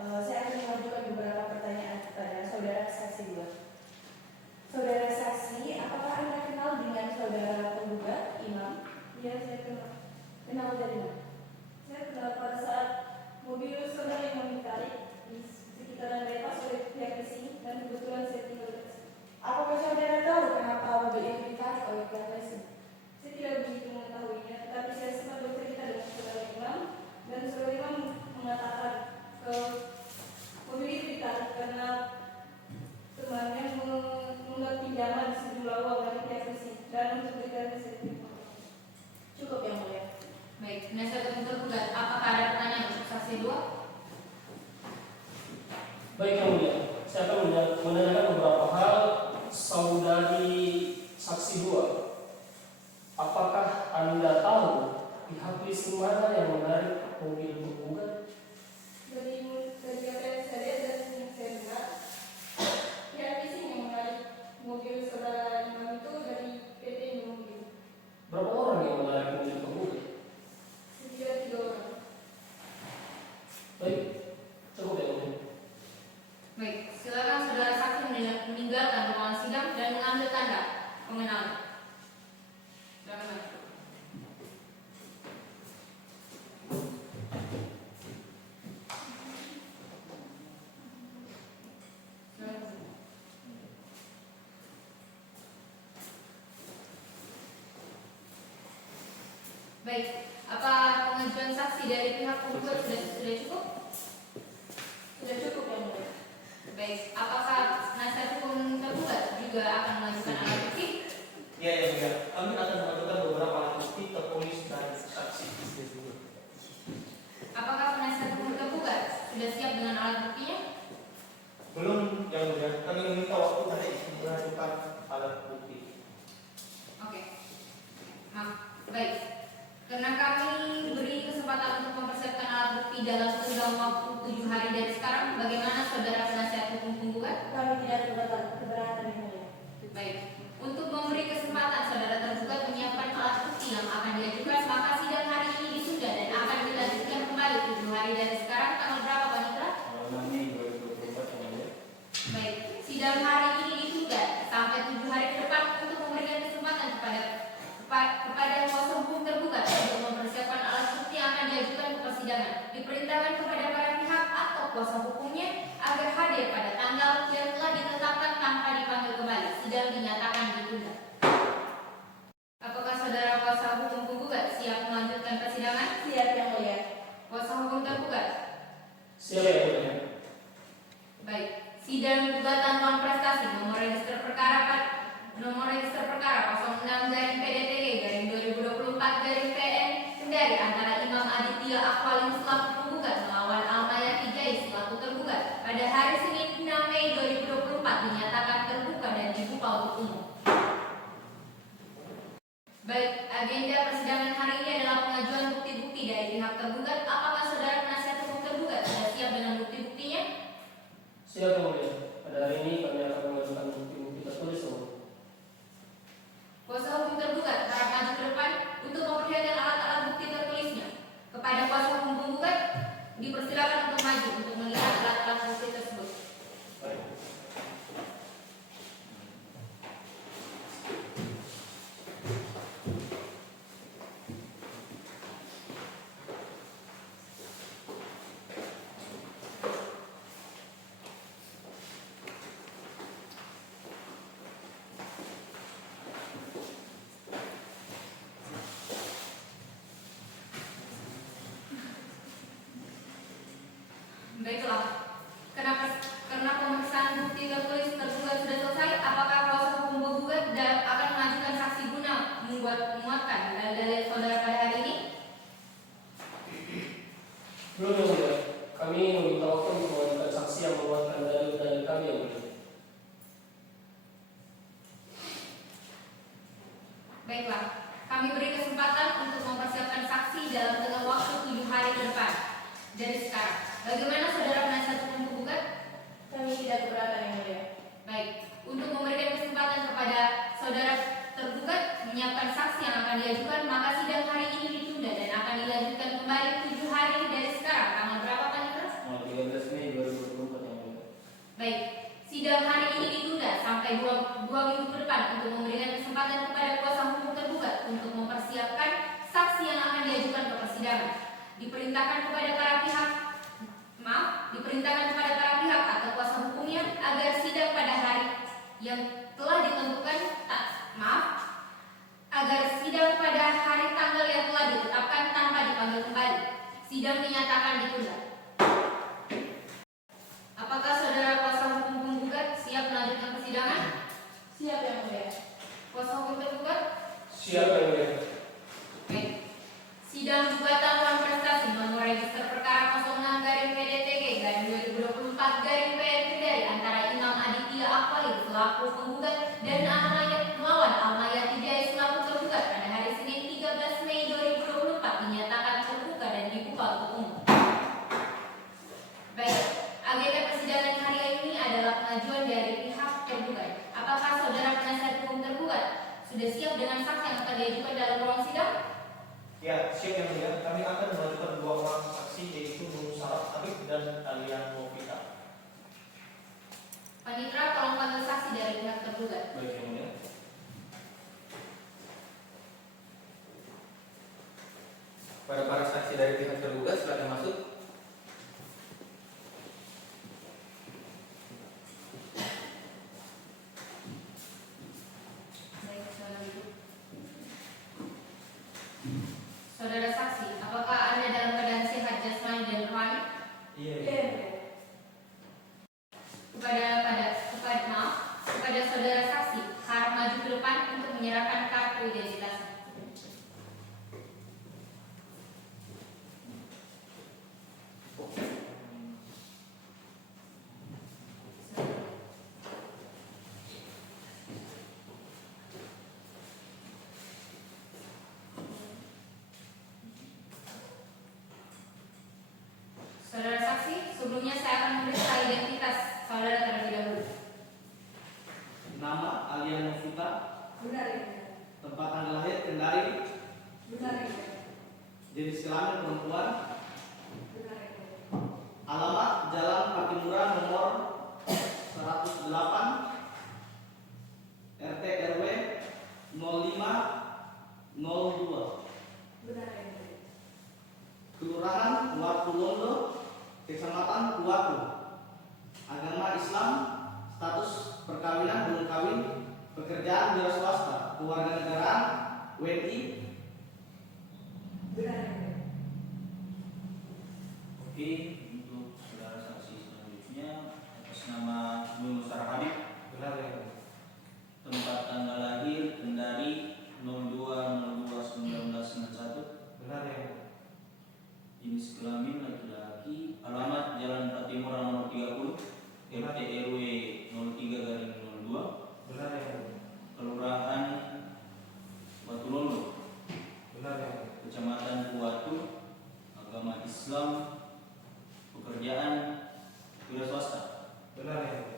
Saya akan mengajukan beberapa pertanyaan kepada saudara saksi 2. Saudara saksi, apakah Anda kenal dengan saudara penggugat Imam? Iya, saya kenal. Kenal dari mana? Saya kenal pada saat mobil saudara Imam ditarik di sekitaran bypass oleh pihak leasing dan kebetulan saya tinggal di situ. Apakah saudara tahu kenapa mobil itu ditarik oleh pihak leasing? Saya tidak begitu mengetahuinya, tetapi saya sempat bercerita dengan saudara Imam dan saudara Imam mengatakan mobil itu ditarik karena temannya menunggak pinjaman sejumlah uang dari pihak leasing dan untuk berikan sertifikat. Cukup Yang Mulia. Baik, penasihat hukum tergugat, apakah ada pertanyaan untuk saksi 2? Baik Yang Mulia, saya akan menanyakan beberapa hal saudari saksi 2. Apakah Anda tahu pihak leasing mana yang menarik mobil penggugat? Dari apa yang saya lihat dan yang saya dengar, pihak leasing yang menarik mobil saudara Imam itu dari PT Indomobil. Berapa orang yang menarik mobil penggugat? Setidaknya 3 orang. Baik, cukup Yang Mulia. Baik, silakan saudara saksi meninggalkan ruangan sidang dan mengambil tanda pengenalan. Silakan. Baik, apa pengajuan saksi dari pihak penggugat sudah cukup? Sudah cukup Yang Mulia. Baik, apakah penasihat hukum tergugat juga akan mengajukan alat bukti? Ya, yang mulia. Kami akan mengajukan beberapa alat bukti tertulis dan saksi. Apakah penasihat hukum tergugat sudah siap dengan alat buktinya? Belum, yang mulia. Kami meminta waktu dari mengajukan alat bukti. Oke. Maaf. Baik. Karena kami beri kesempatan untuk mempersiapkan alat bukti dalam tenggang waktu 7 hari dari sekarang, bagaimana saudara penasihat hukum penggugat? Kami tidak sidang hari ini ditunda sampai 7 hari ke depan untuk memberikan kesempatan kepada kuasa hukum tergugat untuk mempersiapkan alat bukti yang akan diajukan ke persidangan. Diperintahkan kepada para pihak atau kuasa hukumnya agar hadir pada tanggal yang telah ditetapkan tanpa dipanggil kembali. Sidang dinyatakan ditunda. Apakah saudara kuasa hukum penggugat siap melanjutkan persidangan? Siap yang mulia. Kuasa hukum tergugat. Siap yang mulia. Baik. Sidang gugatan non prestasi nomor register perkara 06/PDTG/2024/PN Kendari antara Imam Aditya Akwalin selaku penggugat melawan Almayati Jais selaku tergugat pada hari Senin 6 Mei 2024 dinyatakan terbuka dan dibuka untuk umum. Baik, agenda persidangan hari ini adalah pengajuan bukti-bukti dari pihak tergugat. Apakah saudara penasihat hukum tergugat sudah siap dengan bukti-buktinya? Siap yang mulia. Pada hari ini kami akan mengajukan bukti-bukti tertulis semua. Kuasa hukum tergugat harap maju ke depan untuk memperlihatkan alat-alat bukti tertulisnya. Kepada kuasa hukum penggugat dipersilakan untuk maju untuk melihat alat-alat bukti tersebut. Baik. Baiklah, karena pemeriksaan bukti tertulis tergugat sudah selesai, apakah kuasa hukum penggugat akan mengajukan saksi guna menguatkan dalil saudara pada hari ini? Belum yang mulia. Kami meminta waktu untuk mengajukan saksi yang menguatkan dalil-dalil kami yang mulia. Baiklah, kami beri kesempatan untuk mempersiapkan saksi dalam tengah waktu 7 hari ke depan dari sekarang. Bagaimana saudara penasihat hukum penggugat? Kami tidak keberatan yang mulia. Baik, untuk memberikan kesempatan kepada saudara tergugat menyiapkan saksi yang akan diajukan, maka sidang hari ini ditunda dan akan dilanjutkan kembali 7 hari dari sekarang. Tanggal berapa Pak Nitra? Tanggal 13 Mei 2024 yang mulia. Baik, sidang hari ini ditunda sampai 2 minggu ke depan untuk memberikan kesempatan kepada kuasa hukum tergugat untuk mempersiapkan saksi yang akan diajukan ke persidangan. Diperintahkan kepada para pihak atau kuasa hukumnya agar sidang pada hari yang telah ditentukan agar sidang pada hari tanggal yang telah ditetapkan tanpa dipanggil kembali. Sidang dinyatakan ditunda. Apakah saudara kuasa hukum penggugat siap melanjutkan persidangan? Siap yang mulia. Kuasa hukum tergugat? Siap yang mulia. Baik. Sidang gugatan non prestasi nomor register perkara 06/PDTG/2024/PN Kendari antara Imam Aditya Akwalin selaku penggugat dan melawan Almayati Jais selaku tergugat pada hari Senin 13 Mei 2024 dinyatakan terbuka dan dibuka untuk umum. Baik, agenda persidangan hari ini adalah pengajuan dari pihak tergugat. Apakah saudara penasihat hukum tergugat sudah siap dengan saksi yang akan diajukan dalam ruang sidang? Ya, siap yang mulia. Kami akan mengajukan 2 orang saksi yaitu Nur Sarat Habib dan Alian Novita. Panitra, tolong panggil saksi dari pihak tergugat. Baik yang mulia. Pada para saksi dari pihak tergugat silakan masuk. Baik, silakan duduk. Saudara saksi, apakah Anda dalam keadaan sehat jasmani dan rohani? Iya. Kepada saudara saksi, harap maju ke depan untuk menyerahkan kartu identitasnya. Saudara saksi, sebelumnya saya akan memeriksa identitas saudara terlebih dahulu. Nama Alian Novita, Benar ya? tempat tanggal lahir Kendari, Benar ya? jenis kelamin perempuan, Benar ya? alamat Jalan Patimura nomor 108 pekerjaan wira swasta, kewarganegaraan, WNI. Benar yang mulia. Oke, untuk saudara saksi selanjutnya atas nama Nunus Habib, Benar yang mulia. tempat tanggal lahir Kendari 02/02/1991, Benar yang mulia. jenis kelamin laki-laki, alamat Jalan Pratimura nomor 30, RT RW 03/02, Benar yang mulia. Kelurahan Watulolo, Benar yang mulia. Kecamatan Kuatu, agama Islam, pekerjaan wira swasta. Benar yang mulia.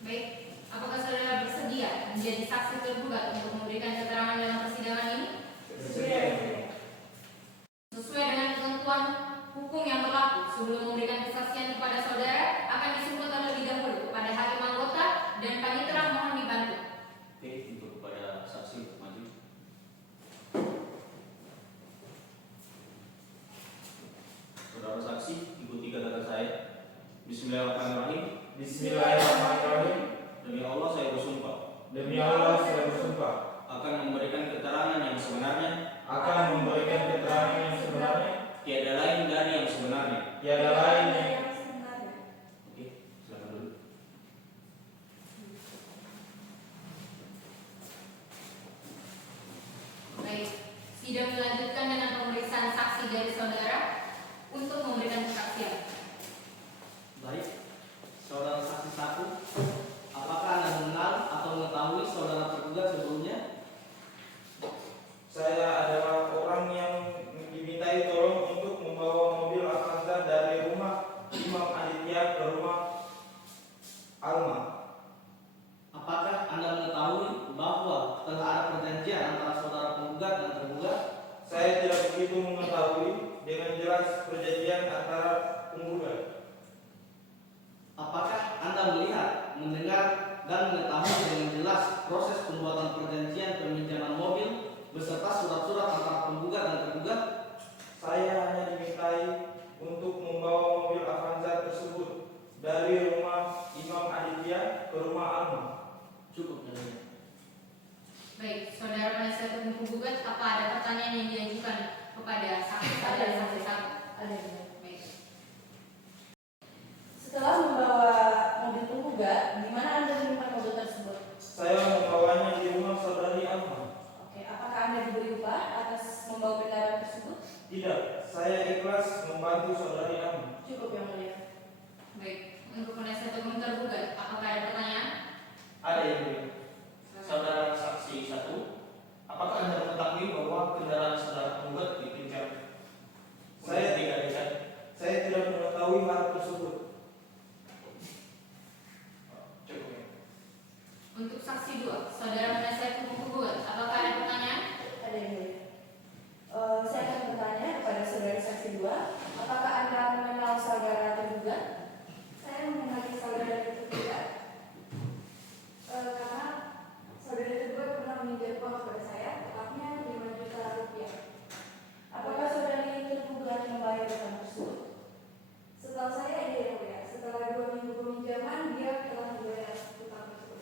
Baik, apakah saudara bersedia menjadi saksi tergugat untuk memberikan keterangan dalam persidangan ini? Bersedia yang mulia. Sesuai dengan ketentuan hukum yang berlaku, sebelum memberikan kesaksian kepada saudara, akan disumpah terlebih dahulu kepada hakim anggota dan panitera, mohon dibantu. Oke, untuk kepada saksi maju. Saudara saksi, ikuti kata saya. Bismillahirrahmanirrahim. Bismillahirrahmanirrahim. Demi Allah saya bersumpah Demi Allah saya bersumpah akan memberikan keterangan yang sebenarnya, akan memberikan keterangan yang sebenarnya, tiada lain dari yang sebenarnya. tiada lain yang Yang sebenarnya. Oke, silakan dulu. Baik, sidang dilanjutkan dengan pemeriksaan saksi dari saudara untuk memberikan kesaksian. Baik, saudara saksi 1, apakah Anda mengenal atau mengetahui saudara tergugat sebelumnya? saya adalah orang yang dimintai tolong untuk membawa mobil Avanza dari rumah Imam Aditya ke rumah Alma. Apakah Anda mengetahui bahwa telah ada perjanjian antara saudara penggugat dan tergugat? Saya tidak begitu mengetahui dengan jelas perjanjian antara penggugat. Apakah Anda melihat, mendengar, dan mengetahui dengan jelas proses pembuatan perjanjian peminjaman mobil beserta surat-surat antara penggugat dan tergugat? Saya hanya dimintai untuk membawa mobil Avanza tersebut dari rumah Imam Aditya ke rumah Alma. Cukup dari Baik, saudara penasihat hukum penggugat, apa ada pertanyaan yang diajukan kepada saksi pada saksi satu? Ada yang mulia. Baik. Setelah membawa mobil penggugat, di mana Anda menyimpan mobil tersebut? Saya membawanya di rumah saudari Alma. Oke, apakah Anda diberi upah atas membawa kendaraan tersebut? Tidak, saya ikhlas membantu saudari Alma. Cukup yang mulia. Baik, untuk penasihat hukum tergugat, apakah ada pertanyaan? Ada yang mulia. Saudara saksi 1, apakah Anda mengetahui bahwa kendaraan saudara penggugat dipinjam? Saya tidak lihat. Saya tidak mengetahui hal tersebut. Cukup ya. Untuk saksi 2, saudara penasihat hukum penggugat, apakah ada pertanyaan? Ada yang mulia. Saya akan bertanya kepada saudara saksi 2, apakah Anda mengenal saudara tergugat? Saya mengenali saudara tergugat karena saudara tergugat pernah meminjam uang kepada saya, tepatnya 5 juta rupiah. Apakah saudari tergugat membayar utang tersebut? Setahu saya iya yang mulia. Setelah 2 minggu peminjaman dia telah membayar utang tersebut.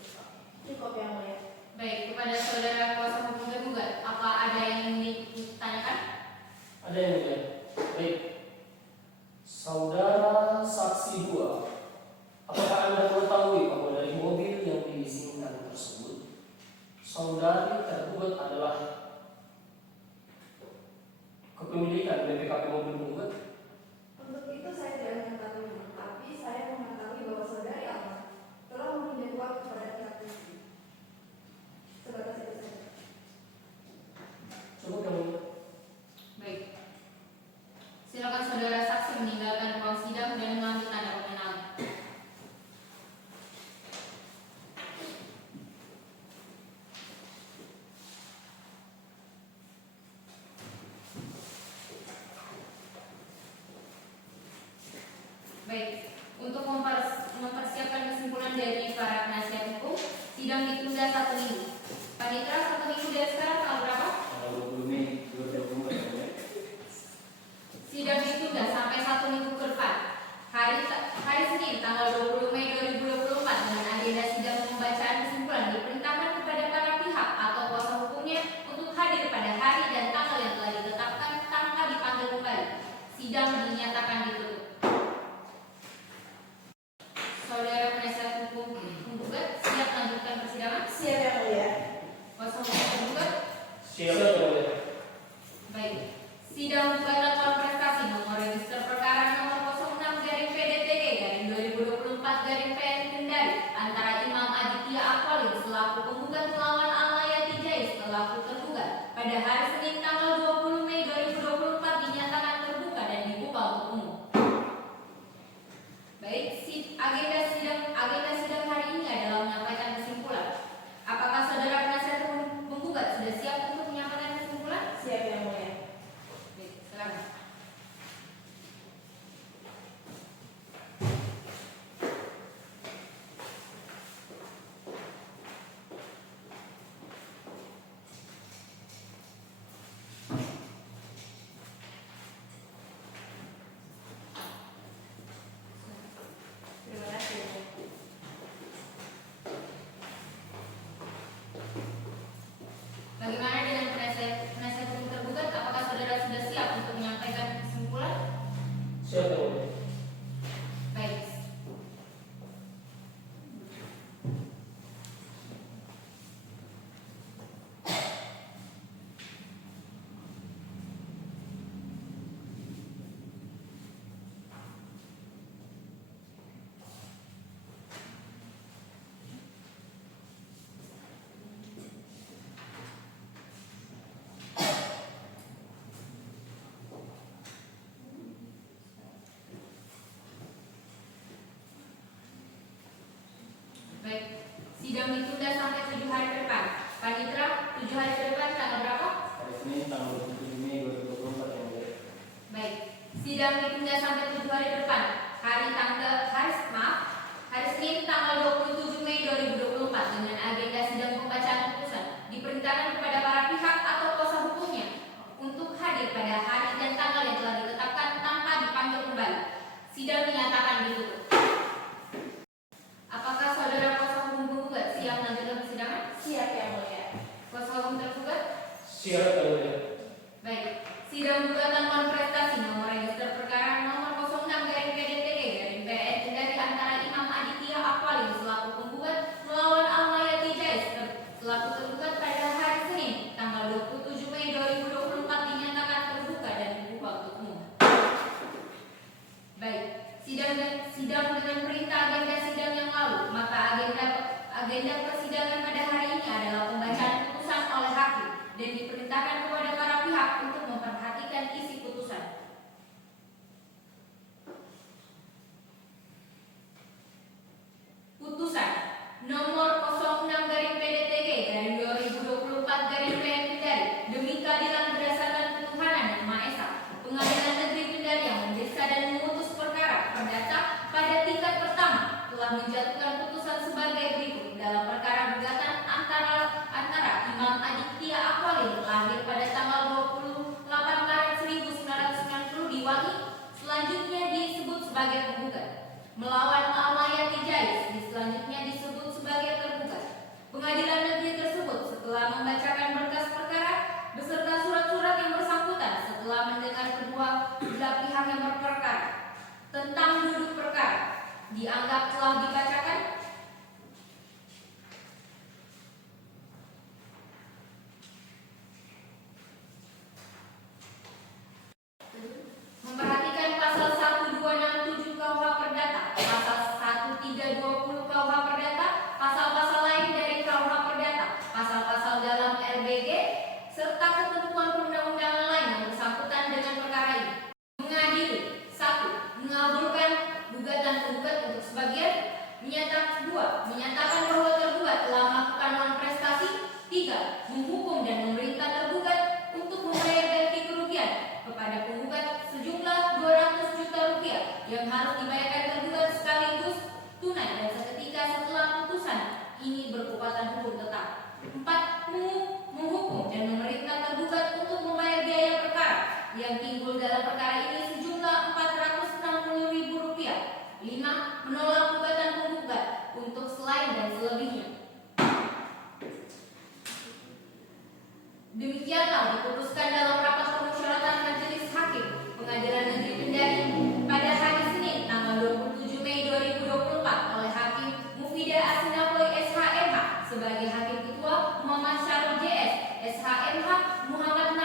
Cukup yang mulia. Baik, kepada saudara kuasa hukum tergugat, apa ada yang ingin ditanyakan? Ada yang mulia. Baik. Saudara saksi 2, apakah Anda mengetahui bahwa dari mobil yang diizinkan tersebut, saudari tergugat adalah kepemilikan BPKP mobil penggugat? Untuk itu saya tidak mengetahui, tapi saya mengetahui bahwa saudari Alma telah meminjam uang kepada pihak polisi. Sebatas itu saja. Cukup yang mulia. Baik. Silakan saudara saksi meninggalkan ruang sidang dan mengambil tanda pengenalan. Baik, untuk mempersiapkan kesimpulan dari para penasihat hukum, sidang ditunda 1 minggu. Panitera 1 minggu dari sekarang tanggal berapa? Tanggal 20 Mei 2024 ya. Sidang ditunda sampai 1 minggu ke depan. Hari Senin tanggal 20 Mei mulia. Baik. Baik, sidang ditunda sampai 7 hari ke depan. Panitra, 7 hari ke depan tanggal berapa? Hari Senin tanggal 27 Mei 2024 yang mulia. Baik, sidang ditunda sampai 7 hari ke depan. Hari Senin tanggal 27 Mei 2024 dengan agenda sidang pembacaan putusan diperintahkan kepada para pihak atau kuasa hukumnya untuk hadir pada hari dan tanggal yang telah ditetapkan tanpa dipanggil kembali. Sidang dinyatakan ditutup. Apakah saudara kuasa hukum penggugat siap melanjutkan persidangan? Siap yang mulia. Kuasa hukum tergugat? Siap yang mulia. Baik, sidang gugatan non prestasi nomor register perkara nomor 06/PDTG/PN dari antara Imam Aditya Akwali selaku penggugat melawan Almayati Jais selaku tergugat pada hari Senin tanggal 27 Mei 2024 dinyatakan terbuka dan dibuka untuk umum. Baik, sidang dengan perintah agenda sidang yang lalu, maka agenda persidangan pada hari ini adalah pembacaan putusan oleh hakim dan diperintahkan kepada para pihak untuk memperhatikan isi putusan. Putusan nomor 06/PDTG/2024/PN demi keadilan berdasarkan ketuhanan yang Maha Esa. Pengadilan Negeri Kendari yang memeriksa dan memutus perkara perdata pada tingkat pertama telah menjatuhkan putusan sebagai berikut dalam perkara gugatan antara Imam Aditya Akwali lahir pada tanggal 28 Maret 1990 di Wangi, selanjutnya disebut sebagai penggugat, melawan Almayati Jais, selanjutnya disebut sebagai tergugat. Pengadilan negeri tersebut setelah membacakan berkas perkara beserta surat-surat yang bersangkutan setelah mendengar kedua belah pihak yang berperkara tentang duduk perkara dianggap telah dibacakan. Memperhatikan pasal 1267 KUH Perdata, pasal 1320 KUH Perdata, pasal-pasal lain dari KUH Perdata, pasal-pasal dalam RBG, serta ketentuan perundang-undangan lain yang bersangkutan dengan perkara ini. Mengadili 1. Mengabulkan gugatan penggugat untuk sebagian. Menyatakan bahwa tergugat telah melakukan non prestasi. 3. Menghukum dan memerintah tergugat untuk membayar ganti kerugian kepada penggugat sejumlah 200 juta rupiah yang harus dibayarkan tergugat sekaligus tunai dan seketika setelah putusan ini berkekuatan hukum tetap. 4. Menghukum dan memerintah tergugat untuk membayar biaya perkara yang timbul dalam perkara ini sejumlah 460.000 rupiah. 5. Menolak gugatan penggugat untuk selain dan selebihnya. Demikianlah diputuskan dalam rapat permusyawaratan Majelis Hakim Pengadilan Negeri Kendari pada hari Senin tanggal 27 Mei 2024 oleh Hakim Mufidah Asinapoy SHMH sebagai Hakim Ketua, Muhammad Syarul JS SHMH, Muhammad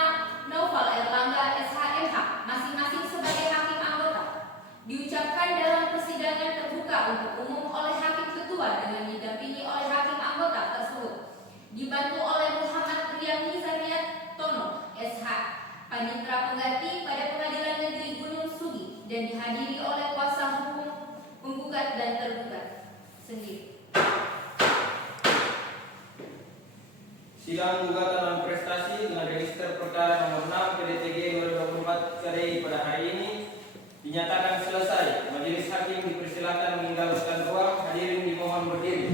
Naufal Erlangga SHMH masing-masing sebagai Hakim Anggota. Diucapkan dalam persidangan terbuka untuk umum oleh Hakim Ketua dengan didampingi oleh Hakim Anggota tersebut, dibantu oleh Muhammad Riyami Zariat Tono SH, Panitra Pengganti pada Pengadilan Negeri Gunung Sugi, dan dihadiri oleh kuasa hukum penggugat dan tergugat sendiri. Sidang gugatan non prestasi dengan register perkara nomor 6 PDTG 2024 KDI pada hari ini dinyatakan selesai. Majelis Hakim dipersilakan meninggalkan ruang. Hadirin dimohon berdiri.